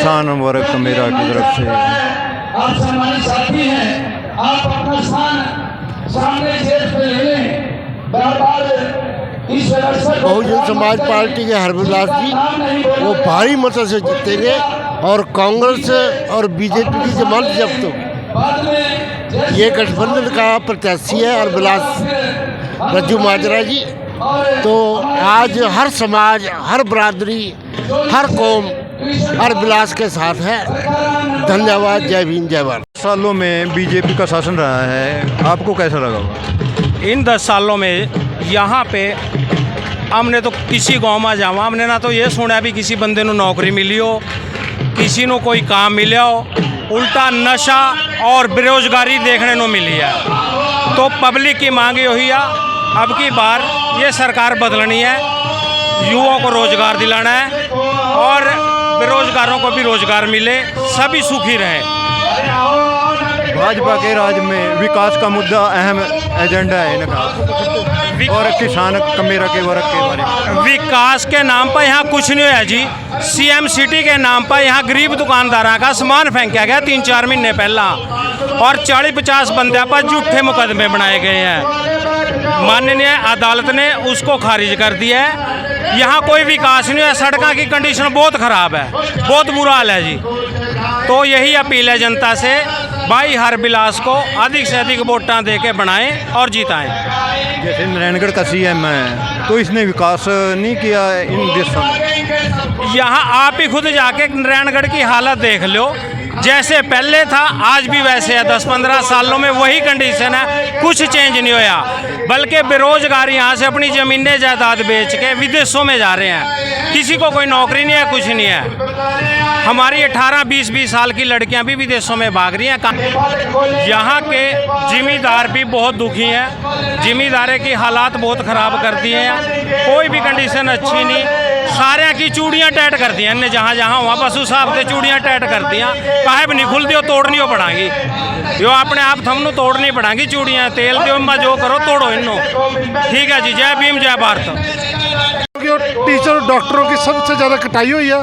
किसान वर्ग कमेरा की तरफ से आप सम्मानित साथी हैं, आप अपना स्थान सामने स्टेज पे ले लें। बार-बार इस व्यवस्था बहुजन समाज पार्टी के हरविलास जी वो भारी मतों से जीतेंगे और कांग्रेस और बीजेपी की जमानत जब्त होगी। ये गठबंधन का प्रत्याशी है हरविलास रज्जू माजरा जी। तो आज हर समाज, हर बरादरी, हर कौम हरविलास के साथ है। धन्यवाद। जय भीम, जय भारत। सालों में बीजेपी का शासन रहा है, आपको कैसा लगा? इन 10 सालों में यहाँ पे हमने तो किसी गाँव में जावा हमने ना तो ये सुना भी किसी बंदे को नौकरी मिली हो, किसी को कोई काम मिला हो। उल्टा नशा और बेरोजगारी देखने को मिली है। तो पब्लिक की मांग यही है, अब की बार ये सरकार बदलनी है, युवाओं को रोजगार दिलाना है और बेरोजगारों को भी रोजगार मिले, सभी सुखी रहें। भाजपा के राज में विकास का मुद्दा अहम एजेंडा है इनका, और किसान कमेरा के वर्ग के बारे में। विकास के नाम पर यहाँ कुछ नहीं है जी। सीएम सिटी के नाम पर यहाँ गरीब दुकानदारों का सामान फेंका गया 3-4 महीने पहला, और 40-50 बंदे पर झूठे मुकदमे बनाए गए हैं। माननीय अदालत ने उसको खारिज कर दिया है। यहाँ कोई विकास नहीं है, सड़कों की कंडीशन बहुत ख़राब है, बहुत बुरा हाल है जी। तो यही अपील है जनता से, भाई हरविलास को अधिक से अधिक वोटां दे के बनाएं और जिताएं। जैसे नारायणगढ़ का सीएम है, तो इसने विकास नहीं किया इन देशों में। यहाँ आप ही खुद जाके नारायणगढ़ की हालत देख लो, जैसे पहले था आज भी वैसे है। 10-15 सालों में वही कंडीशन है, कुछ चेंज नहीं होया। बल्कि बेरोजगार यहाँ से अपनी ज़मीनें जायदाद बेच के विदेशों में जा रहे हैं। किसी को कोई नौकरी नहीं है, कुछ नहीं है। हमारी 18-20 साल की लड़कियां भी विदेशों में भाग रही हैं। यहाँ के जिम्मेदार भी बहुत दुखी हैं, जिम्मेदारे की हालात बहुत ख़राब कर दिए हैं। कोई भी कंडीशन अच्छी नहीं, सारे की चूड़ियाँ टाइट कर दी इन्हें, जहाँ जहाँ वहाँ बस उस हिसाब से चूड़ियाँ टाइट कर दियाँ। काहे भी नहीं खुलती हो, तोड़नी हो पड़ांगी, यो अपने आप थमनू तोड़नी पड़ांगी चूड़ियाँ। तेल दो इम्मा जो करो तोड़ो इन्नो। ठीक है जी, जय भीम, जय भारत। टीचर और डॉक्टरों की सबसे ज़्यादा कटाई हुई है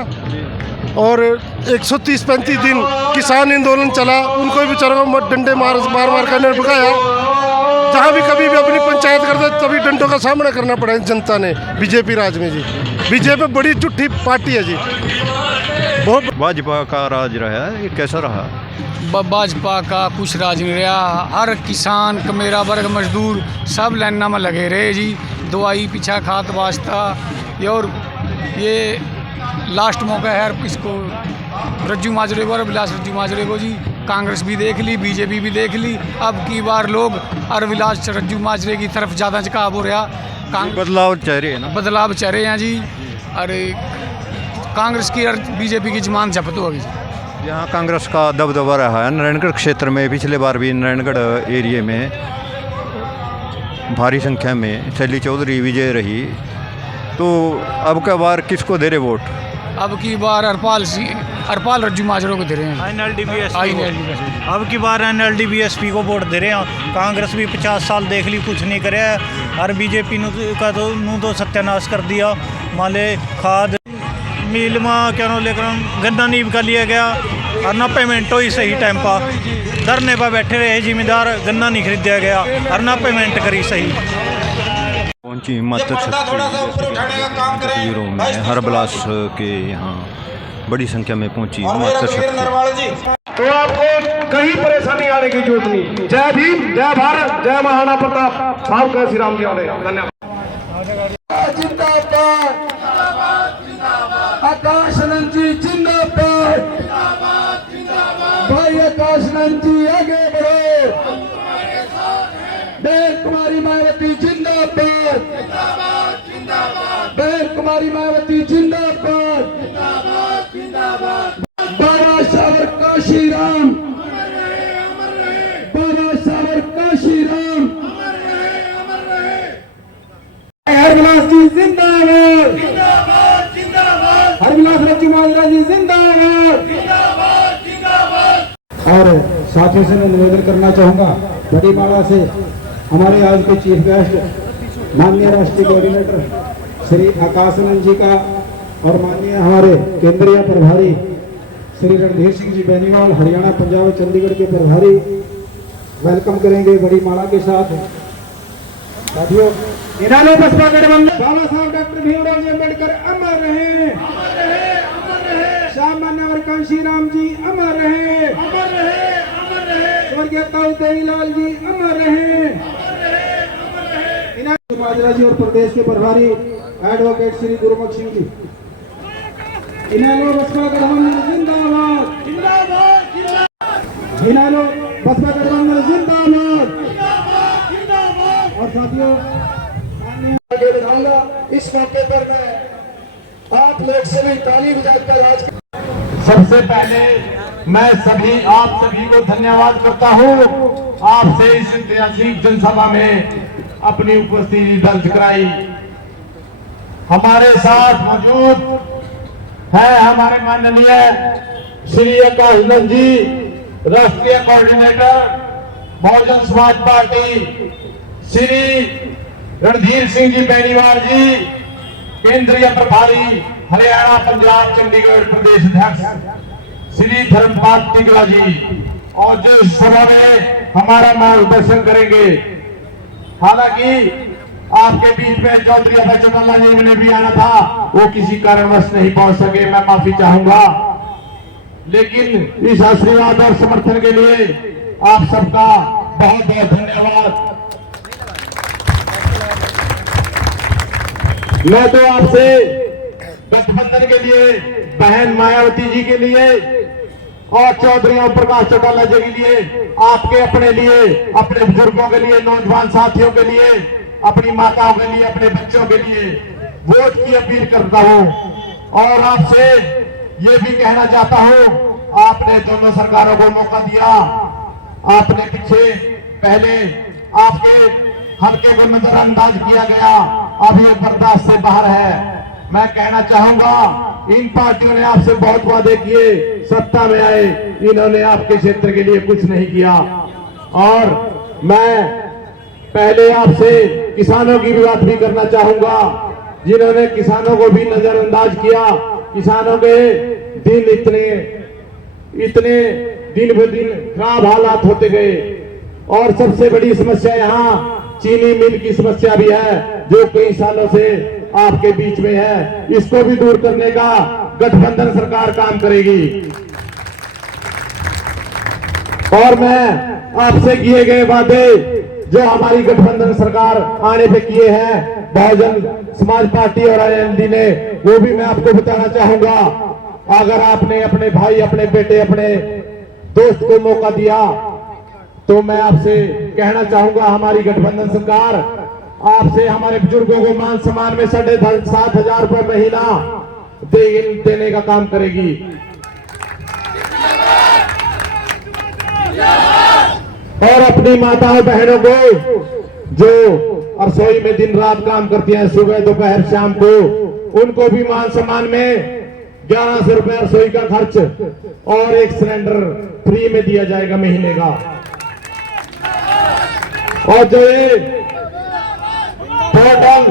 और 130-35 दिन किसान आंदोलन चला, उनको भी बेचारों को डंडे मार कर भगाया। जहाँ भी कभी भी अपनी पंचायत करते तभी डंडों का सामना करना पड़ा जनता ने बीजेपी राज में जी। बीजेपी बड़ी झूठी पार्टी है जी। बहुत भाजपा का राज रहा है, ये कैसा रहा? भाजपा का कुछ राज नहीं रहा। हर किसान कमेरा वर्ग मजदूर सब लाइना में लगे रहे जी। दवाई पीछा खाद वास्ता, और ये लास्ट मौका है इसको रज्जू माजरे को, हरविलास रज्जू माजरे को जी। कांग्रेस भी देख ली, बीजेपी भी देख ली, अब की बार लोग हरविलास रज्जू माजरे की तरफ ज़्यादा झुकाव हो रहा। बदलाव चाह रहे हैं ना, बदलाव चाह रहे हैं जी। अरे कांग्रेस की और बीजेपी की जमानत जब्त होगी जी। यहाँ कांग्रेस का दबदबा रहा है नारायणगढ़ क्षेत्र में। पिछले बार भी नारायणगढ़ एरिया में भारी संख्या में शैली चौधरी विजय रही, तो अब की बार किसको दे रहे वोट? अब की बार हरपाल रज्जू माजरे को दे रहे हैं। अब की बार NLD-BSP को वोट दे रहे हैं। कांग्रेस भी 50 साल देख ली, कुछ नहीं करे, और बीजेपी का तो सत्यानाश कर दिया। माले खाद मिल में क्या नो लेकर गन्ना नींव का लिया गया, और ना पेमेंट हो ही सही टाइम पर। धरने पर बैठे रहे जिम्मेदार, गन्ना नहीं खरीदा गया और ना पेमेंट करी सही। पहुंची मातृशक्ति तस्वीरों में हरविलास के यहाँ बड़ी संख्या में पहुंची मातृशक्ति। तो आपको कहीं परेशानी आने की जरूरत नहीं। जय भीम, जय भारत, जय महाराणा प्रताप साहब का श्री राम जी। धन्यवाद। आकाशनंद जी जिंदाबाद, भाई आकाशनंद जी आगे बढ़ो। बहन कुमारी मायावती जिंदाबाद, बहन कुमारी मायावती जिंदाबाद। बाबा सावर काशी राम, बाबा सावर काशी राम। हरविलास जी जिंदाबाद, हरविलास रज्जू माजरा जी जिंदाबाद। और साथियों से मैं निवेदन करना चाहूँगा, बड़ी माला से हमारे आज के चीफ गेस्ट माननीय राष्ट्रीय कोऑर्डिनेटर श्री आकाशनंद जी का, और माननीय हमारे केंद्रीय प्रभारी श्री रणधीर सिंह जी बेनीवाल हरियाणा पंजाब चंडीगढ़ के प्रभारी वेलकम करेंगे बड़ी माला के साथ। साथियों, इन्होंने बसपा गठबंधन बाबा साहब डॉक्टर भीमराव जी अम्बेडकर अमर रहे, श्याम मान्यवर कांशी राम जी अमर रहे, स्वर्गीय ताऊ देवीलाल जी अमर रहे, माजरा जी और प्रदेश के प्रभारी एडवोकेट श्री गुरुमुख सिंह जी। इन्होंने बसपा गठबंधन जिंदाबाद, इन्होंने बसपा गठबंधन जिंदाबाद। और साथियों, आगे बढ़ाऊंगा। इस मौके पर मैं आप लोग से भी ताली बजाकर आज सबसे पहले मैं आप सभी को धन्यवाद करता हूं। आपसे इस ऐतिहासिक जनसभा में अपनी उपस्थिति दर्ज कराई। हमारे साथ मौजूद है हमारे माननीय श्री आकाश नंद जी, राष्ट्रीय कोऑर्डिनेटर बहुजन समाज पार्टी, श्री रणधीर सिंह जी बेनीवाल जी, केंद्रीय प्रभारी हरियाणा पंजाब चंडीगढ़ प्रदेश अध्यक्ष श्री धर्मपाल तिगरा जी, और जो इस सभा में हमारा मार्गदर्शन करेंगे। हालांकि आपके बीच में चौधरी अभय चौटाला जी ने भी आना था, वो किसी कारणवश नहीं पहुंच सके, मैं माफी चाहूंगा। लेकिन इस आशीर्वाद और समर्थन के लिए आप सबका बहुत बहुत धन्यवाद। मैं तो आपसे गठबंधन के लिए, बहन मायावती जी के लिए और चौधरी ओम प्रकाश चौटाला जी के लिए, आपके अपने लिए, अपने बुजुर्गों के लिए, नौजवान साथियों के लिए, अपनी माताओं के लिए, अपने बच्चों के लिए वोट की अपील करता हूं। और आपसे ये भी कहना चाहता हूं, आपने दोनों सरकारों को मौका दिया। आपने पीछे पहले आपके हल्के को नजरअंदाज किया गया, अब ये बर्दाश्त से बाहर है। मैं कहना चाहूंगा, इन पार्टियों ने आपसे बहुत वादे किए, सत्ता में आए, इन्होंने आपके क्षेत्र के लिए कुछ नहीं किया। और मैं पहले आपसे किसानों की भी बात भी करना चाहूंगा, जिन्होंने किसानों को भी नजरअंदाज किया। किसानों के दिन इतने दिन ब दिन खराब हालात होते गए। और सबसे बड़ी समस्या यहाँ चीनी मिल की समस्या भी है, जो कई सालों से आपके बीच में है। इसको भी दूर करने का गठबंधन सरकार काम करेगी। और मैं आपसे किए गए वादे जो हमारी गठबंधन सरकार आने पे किए हैं बहुजन समाज पार्टी और आईएनडी ने, वो भी मैं आपको बताना चाहूंगा। अगर आपने अपने भाई, अपने बेटे, अपने दोस्त को मौका दिया, तो मैं आपसे कहना चाहूंगा, हमारी गठबंधन सरकार आपसे हमारे बुजुर्गों को मान सम्मान में 7,500 रुपए महीना देने का काम करेगी। और अपनी माताओं बहनों को जो रसोई में दिन रात काम करती हैं, सुबह दोपहर शाम को, उनको भी मान सम्मान में 1100 रुपए रसोई का खर्च और एक सिलेंडर फ्री में दिया जाएगा महीने का। और जो ये टोटल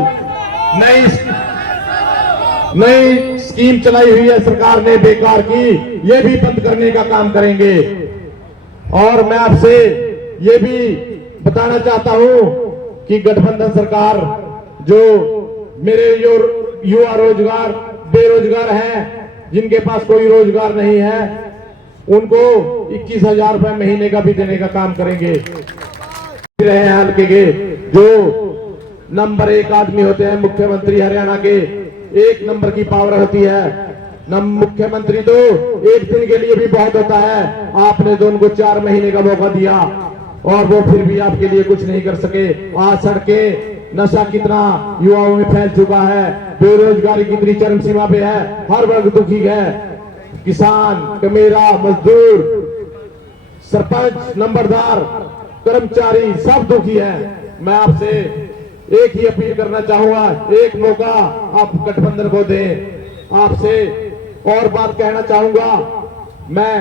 नई स्कीम चलाई हुई है सरकार ने बेकार की, ये भी बंद करने का काम करेंगे। और मैं आपसे ये भी बताना चाहता हूं कि गठबंधन सरकार जो मेरे युवा रोजगार बेरोजगार हैं, जिनके पास कोई रोजगार नहीं है, उनको 21,000 रुपए महीने का भी देने का काम करेंगे। रहे हल्के के जो नंबर 1 आदमी होते हैं, मुख्यमंत्री हरियाणा के 1 नंबर की पावर होती है। मुख्यमंत्री तो एक दिन के लिए भी बहुत होता है। आपने तो उनको 4 महीने का मौका दिया और वो फिर भी आपके लिए कुछ नहीं कर सके। आज सड़कें, नशा कितना युवाओं में फैल चुका है, बेरोजगारी कितनी चरम सीमा पे है, हर वर्ग दुखी है। किसान, कमेरा, मजदूर, सरपंच, नंबरदार, कर्मचारी सब दुखी है। मैं आपसे एक ही अपील करना चाहूंगा, एक मौका आप गठबंधन को दें। आपसे और बात कहना चाहूंगा, मैं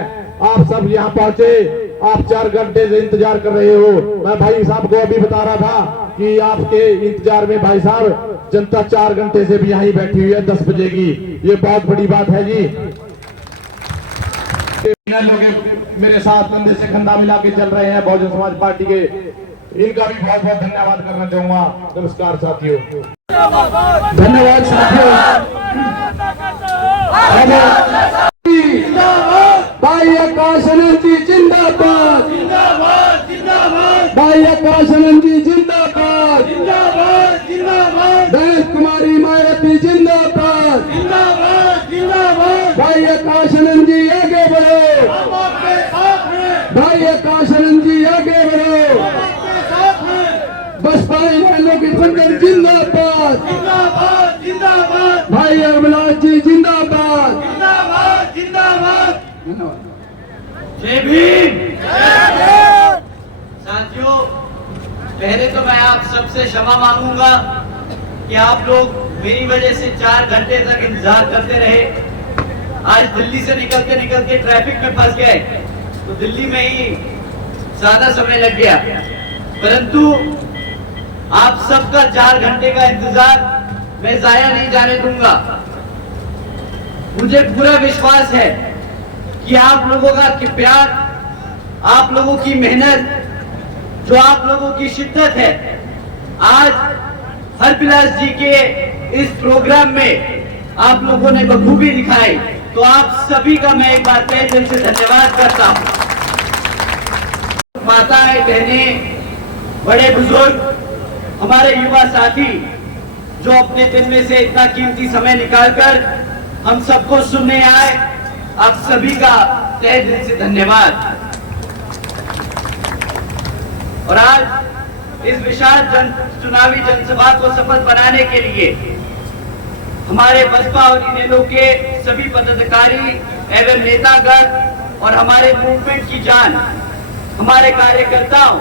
आप सब यहाँ पहुंचे, आप 4 घंटे से इंतजार कर रहे हो। मैं भाई साहब को अभी बता रहा था कि आपके इंतजार में भाई साहब जनता 4 घंटे से भी यहीं बैठी हुई है 10 बजे की। ये बहुत बड़ी बात है जी। लोग मेरे साथ कंधे से कंधा मिला के चल रहे हैं बहुजन समाज पार्टी के, इनका भी बहुत बहुत धन्यवाद करना चाहूंगा। नमस्कार साथियों। धन्यवाद साथियों। भाई आकाश आनंद जी जिंदाबाद, जिंदाबाद, जिंदाबाद। भाई आकाश आनंद जी जिंदाबाद, जिंदाबाद, जिंदाबाद। दहेज कुमारी मायावती जिंदाबाद, जिंदाबाद, जिंदाबाद। भाई आकाश आनंद जी आगे बढ़ो, हम आपके साथ हैं। भाई आकाश आनंद जी आगे बढ़ो, हम आपके साथ हैं। बसपा इनेलो गठबंधन जिंदाबाद, जिंदाबाद, जिंदाबाद। भाई अभिलाष जी जिंदाबाद, जिंदाबाद, जिंदाबाद। जय भीम। साथियों, पहले तो मैं आप सबसे क्षमा मांगूंगा कि आप लोग मेरी वजह से 4 घंटे तक इंतजार करते रहे। आज दिल्ली से निकलते निकलते ट्रैफिक में फंस गए तो दिल्ली में ही ज्यादा समय लग गया, परंतु आप सबका 4 घंटे का इंतजार मैं जाया नहीं जाने दूंगा। मुझे पूरा विश्वास है कि आप लोगों का प्यार, आप लोगों की मेहनत, जो आप लोगों की शिद्दत है, आज हरबिलास जी के इस प्रोग्राम में आप लोगों ने बखूबी दिखाई। तो आप सभी का मैं एक बार तहे दिल से धन्यवाद करता हूं। माताएं, बहनें, बड़े बुजुर्ग, हमारे युवा साथी जो अपने दिन में से इतना कीमती समय निकालकर हम सबको सुनने आए, आप सभी का तहे दिल से धन्यवाद। और आज इस विशाल चुनावी जनसभा को सफल बनाने के लिए हमारे बसपा और इनेलो के सभी पदाधिकारी एवं नेतागण और हमारे मूवमेंट की जान, हमारे कार्यकर्ताओं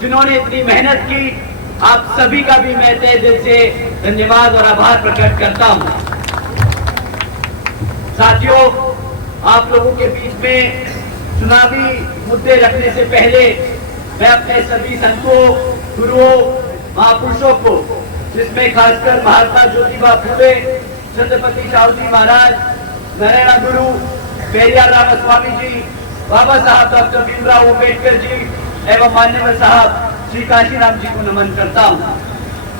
जिन्होंने इतनी मेहनत की, आप सभी का भी मैं तहे दिल से धन्यवाद और आभार प्रकट करता हूं। साथियों, आप लोगों के बीच में चुनावी मुद्दे रखने से पहले मैं अपने सभी संतों, गुरुओं, महापुरुषों को, जिसमें खासकर महात्मा ज्योतिबा फुले, छत्रपति शाहू जी महाराज, नारायण गुरु, पेरियार रामास्वामी जी, बाबा साहब डॉक्टर भीमराव अम्बेडकर जी एवं मान्यवर साहब श्री काशीराम जी को नमन करता हूँ।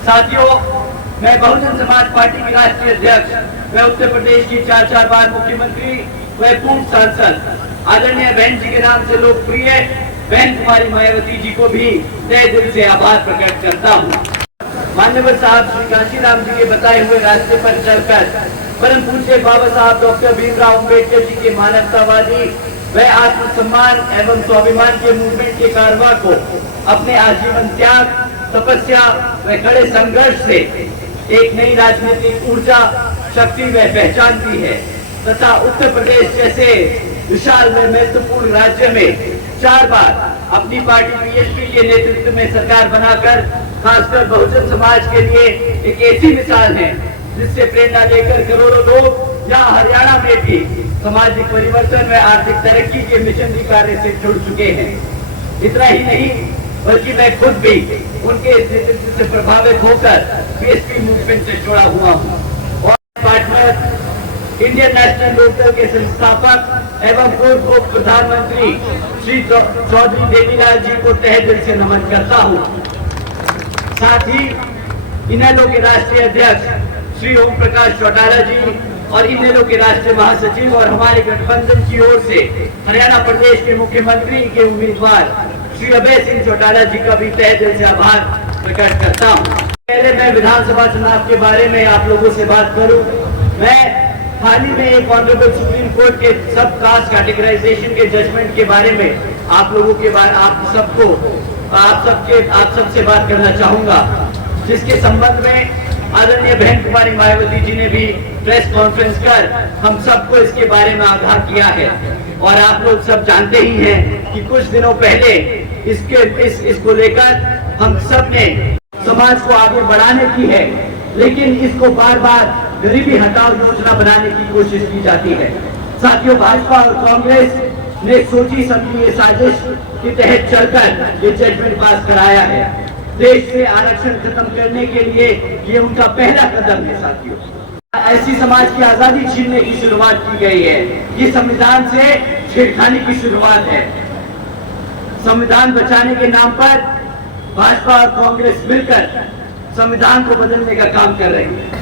साथियों, मैं बहुजन समाज पार्टी की राष्ट्रीय अध्यक्ष, मैं उत्तर प्रदेश की 4 बार मुख्यमंत्री, वह पूर्व सांसद आदरणीय बहन जी के नाम से लोकप्रिय बहन कुमारी मायावती जी को भी तहे दिल से आभार प्रकट करता हूँ। मान्यवर साहब श्री काशीराम जी के बताए हुए रास्ते पर चलकर परम पूज्य बाबा साहब डॉक्टर भीमराव अम्बेडकर जी के मानवतावादी व आत्मसम्मान एवं स्वाभिमान के मूवमेंट के कारवां को अपने आजीवन त्याग, तपस्या व कड़े संघर्ष से एक नई राजनीतिक ऊर्जा, शक्ति व पहचान दी है तथा उत्तर प्रदेश जैसे विशाल व महत्वपूर्ण राज्य में 4 बार अपनी पार्टी बीएसपी के नेतृत्व में सरकार बनाकर खासकर बहुजन समाज के लिए एक ऐसी मिसाल है जिससे प्रेरणा लेकर करोड़ों लोग यहाँ हरियाणा में भी सामाजिक परिवर्तन व आर्थिक तरक्की के मिशनरी कार्य से जुड़ चुके हैं। इतना ही नहीं बल्कि मैं खुद भी उनके नेतृत्व से प्रभावित होकर बीएसपी मूवमेंट से जुड़ा हुआ हूँ और पार्टनर इंडियन नेशनल लोकदल के संस्थापक एवं पूर्व उप प्रधानमंत्री श्री चौधरी देवीलाल जी को तहे दिल से नमन करता हूँ। साथ ही इनेलो के राष्ट्रीय अध्यक्ष श्री ओम प्रकाश चौटाला जी और इनेलो के राष्ट्रीय महासचिव और हमारे गठबंधन की ओर से हरियाणा प्रदेश के मुख्यमंत्री के उम्मीदवार श्री अभय सिंह चौटाला जी का भी तहे दिल से आभार प्रकट करता हूँ। पहले मैं विधानसभा चुनाव के बारे में आप लोगों से बात करूं। मैं हाल ही में एक ऑनरेबल सुप्रीम कोर्ट के सब कास्ट कैटेगराइजेशन के जजमेंट के बारे में आप लोगों के बारे आप सबसे बात करना चाहूंगा, जिसके संबंध में आदरणीय बहन कुमारी मायावती जी ने भी प्रेस कॉन्फ्रेंस कर हम सबको इसके बारे में आगाह किया है। और आप लोग सब जानते ही हैं कि कुछ दिनों पहले इसको लेकर हम सब ने समाज को आगे बढ़ाने की है, लेकिन इसको बार बार गरीबी हटाओ योजना बनाने की कोशिश की जाती है। साथियों, भाजपा और कांग्रेस ने सोची समझी ये साजिश के तहत चलकर ये जजमेंट पास कराया है। देश से आरक्षण खत्म करने के लिए ये उनका पहला कदम है। साथियों, ऐसी समाज की आजादी छीनने की शुरुआत की गई है। ये संविधान से छेड़खानी की शुरुआत है। संविधान बचाने के नाम पर भाजपा और कांग्रेस मिलकर संविधान को बदलने का काम कर रही है।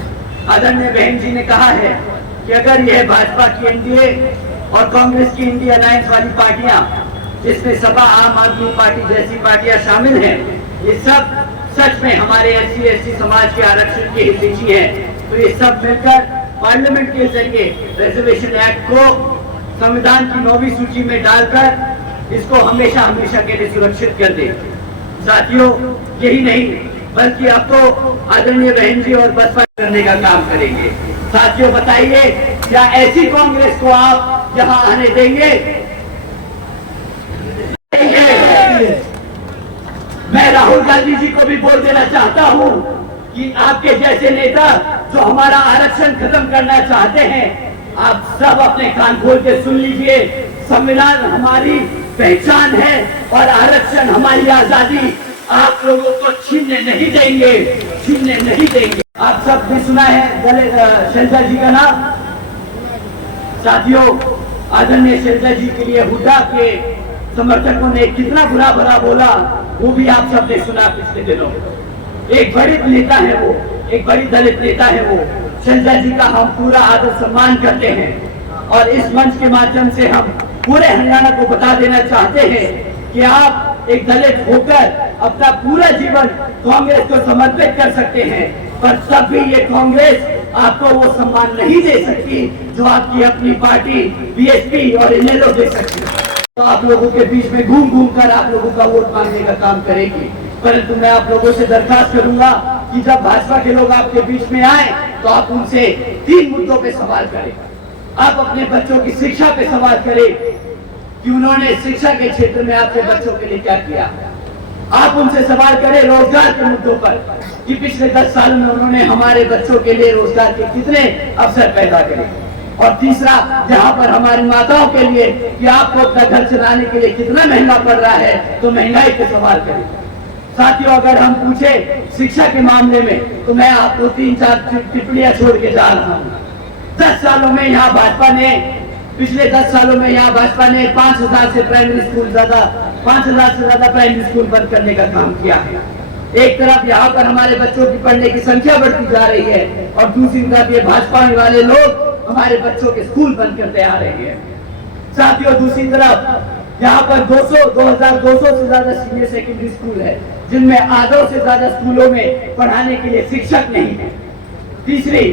आदरणीय बहन जी ने कहा है कि अगर यह भाजपा की एनडीए और कांग्रेस की इंडिया अलायंस वाली पार्टियां, जिसमें सपा, आम आदमी पार्टी जैसी पार्टियां शामिल हैं, ये सब सच में हमारे SC/ST समाज के आरक्षण के हितैषी हैं, तो ये सब मिलकर पार्लियामेंट के जरिए रिजर्वेशन एक्ट को संविधान की 9वीं सूची में डालकर इसको हमेशा हमेशा के लिए सुरक्षित कर दे। साथियों, यही नहीं बल्कि अब तो आदरणीय बहन जी और बसपा करने का काम करेंगे। साथियों, बताइए क्या ऐसी कांग्रेस को आप यहाँ आने देंगे? मैं राहुल गांधी जी को भी बोल देना चाहता हूँ कि आपके जैसे नेता जो हमारा आरक्षण खत्म करना चाहते हैं, आप सब अपने कान खोल के सुन लीजिए। संविधान हमारी पहचान है और आरक्षण हमारी आजादी आप लोगों को छीनने नहीं देंगे, छीनने नहीं देंगे। आप सब ने सुना है शैलजा जी का नाम। साथियों, आदरणीय शैलजा जी के लिए हुड्डा के समर्थकों ने कितना बुरा भला बोला, वो भी आप सब ने सुना पिछले दिनों। एक बड़ी नेता है वो, एक बड़ी दलित नेता है वो। शैलजा जी का हम पूरा आदर सम्मान करते हैं और इस मंच के माध्यम से हम पूरे हरियाणा को बता देना चाहते हैं कि आप एक दलित होकर अपना पूरा जीवन कांग्रेस को समर्पित कर सकते हैं, पर तब भी ये कांग्रेस आपको वो सम्मान नहीं दे सकती जो आपकी अपनी पार्टी BSP और इनेलो दे सकती है। तो आप लोगों के बीच में घूम घूम कर आप लोगों का वोट मांगने का काम करेगी। परंतु मैं आप लोगों से दरखास्त करूंगा कि जब भाजपा के लोग आपके बीच में आए तो आप उनसे 3 मुद्दों पे सवाल करें। आप अपने बच्चों की शिक्षा पे सवाल करें कि उन्होंने शिक्षा के क्षेत्र में आपके बच्चों के लिए क्या किया। आप उनसे सवाल करें रोजगार के मुद्दों पर कि पिछले 10 साल में उन्होंने हमारे बच्चों के लिए रोजगार के कितने अवसर पैदा करे। और तीसरा, यहाँ पर हमारी माताओं के लिए कि आपको अपना घर चलाने के लिए कितना महंगा पड़ रहा है, तो महंगाई पे सवाल करें। साथियों, अगर हम पूछे शिक्षा के मामले में तो मैं आपको 3-4 टिप्पणियां छोड़ के जा रहा हूँ। 10 सालों में यहाँ भाजपा ने, पिछले 10 सालों में यहाँ भाजपा ने 5,000 से प्राइमरी स्कूल 5,000 से ज्यादा प्राइमरी स्कूल बंद करने का काम किया है। एक तरफ यहाँ पर हमारे बच्चों की पढ़ने की संख्या बढ़ती जा रही है और दूसरी तरफ ये भाजपा वाले लोग हमारे बच्चों के स्कूल बंद करते आ रहे हैं। साथियों, दूसरी तरफ यहाँ पर 2,200 से ज्यादा सीनियर सेकेंडरी स्कूल है जिनमें आधों से ज्यादा स्कूलों में पढ़ाने के लिए शिक्षक नहीं है। तीसरी,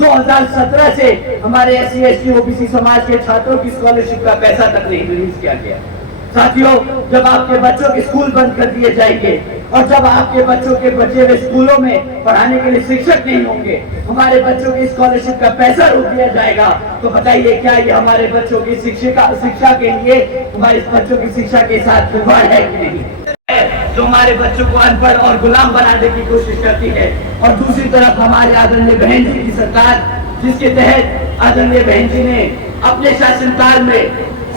2017 से हमारे SC/ST OBC समाज के छात्रों की स्कॉलरशिप का पैसा तक नहीं रिलीज किया गया। साथियों, जब आपके बच्चों के स्कूल बंद कर दिए जाएंगे और जब आपके बच्चों के बचे हुए स्कूलों में पढ़ाने के लिए शिक्षक नहीं होंगे, हमारे बच्चों की स्कॉलरशिप का पैसा रोक दिया जाएगा, तो बताइए क्या ये हमारे बच्चों की शिक्षा के लिए, हमारे बच्चों की शिक्षा के साथ खिलवाड़ है कि नहीं? जो हमारे बच्चों को अनपढ़ और गुलाम बनाने की कोशिश करती है। और दूसरी तरफ हमारे आदरणीय बहन जी की सरकार, जिसके तहत आदरणीय बहन जी ने अपने शासनकाल में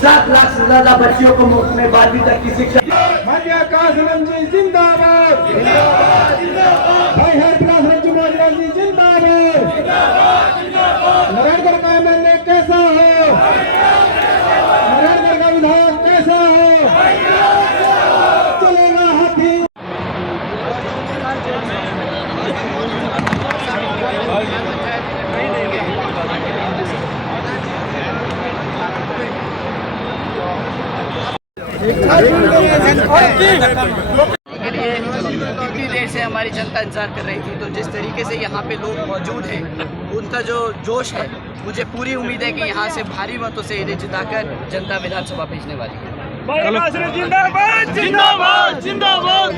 7 लाख से ज्यादा बच्चियों को मुफ्त में 12वीं तक की शिक्षा। कासरन जी जिंदाबाद, भाई हरप्रकाश रंजूमाजरा जी जिंदाबाद, नारायणगढ़ का MLA कैसा हो, नारायणगढ़ का विधायक कैसा हो, चलेगा हाथी। कितनी देर से हमारी जनता इंतजार कर रही थी, तो जिस तरीके से यहाँ पे लोग मौजूद हैं, उनका जो जोश है, मुझे पूरी उम्मीद है कि यहाँ से भारी मतों से इन्हें जिताकर जनता विधानसभा भेजने वाली है। जिंदाबाद जिंदाबाद जिंदाबाद,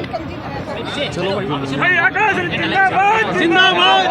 चलो भाई, जिंदाबाद जिंदाबाद।